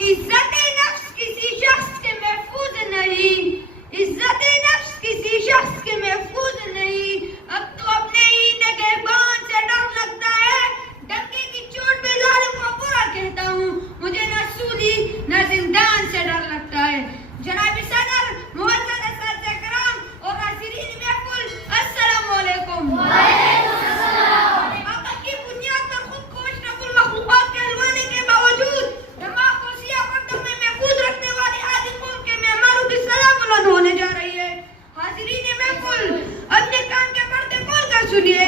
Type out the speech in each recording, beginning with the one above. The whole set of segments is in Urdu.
عزت نفس کسی شخص کے محفوظ نہیں، عزت نفس کسی شخص کے محفوظ نہیں. اب تو اپنے ہی نگہبان سے ڈر لگتا ہے. ڈنکے کی چوٹ پہ ظالم کو برا کہتا ہوں. مجھے نہ سودی نہ زندان سے ڈر لگتا ہے. جناب صدر، معزز اساتذہ کرام اور حاضرین محفل، السلام علیکم. عقل کی بنیاد پر خود کو اشرف المخلوقات کہلوانے کے باوجود دماغ کو سیاہ پردوں میں محفوظ رکھنے والی آدھی قوم کے مہمانوں کی سزا بلند ہونے جا رہی ہے. حاضرین محفل، اپنے کان کے پردے کھول کر سنیے،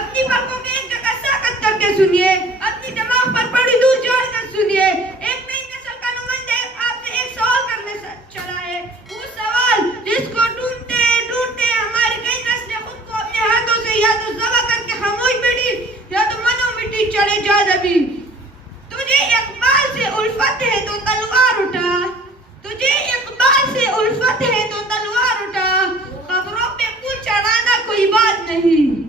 اپنی پلکوں کے ایک جگہ ساکت کر کے سنیے، اپنی دماغ پر بڑی دور جھاڑ کر سنیے. ایک نئی نسل کا نمائندہ آپ سے ایک سوال کرنے چلا ہے. وہ سوال جس کو ڈھونڈتے ڈھونڈتے ہماری کئی نسلیں خود کو اپنے ہاتھوں سے یا تو ذبح کر کے خاموش بیٹھی یا تو منو مٹی چلے جا دبی. تجھے اقبال سے الفت ہے تو تلوار اٹھا، تجھے اقبال سے الفت ہے تو تلوار اٹھا. قبروں پہ پھول چڑھانا کوئی بات نہیں.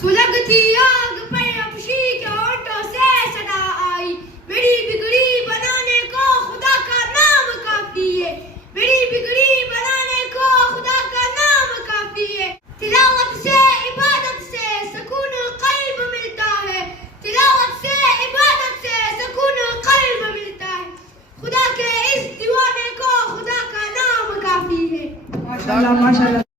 سلگتی آگ پر خوشی کے ہونٹوں سے صدا آئی. میری بگڑی بنانے کو خدا کا نام کافی ہے، میری بگڑی بنانے کو خدا کا نام کافی ہے. تلاوت سے عبادت سے سکون قلب ملتا ہے، تلاوت سے عبادت سے سکون قلب ملتا ہے. خدا کے اس دیوانے کو خدا کا نام کافی ہے. ماشاءاللہ ماشاءاللہ.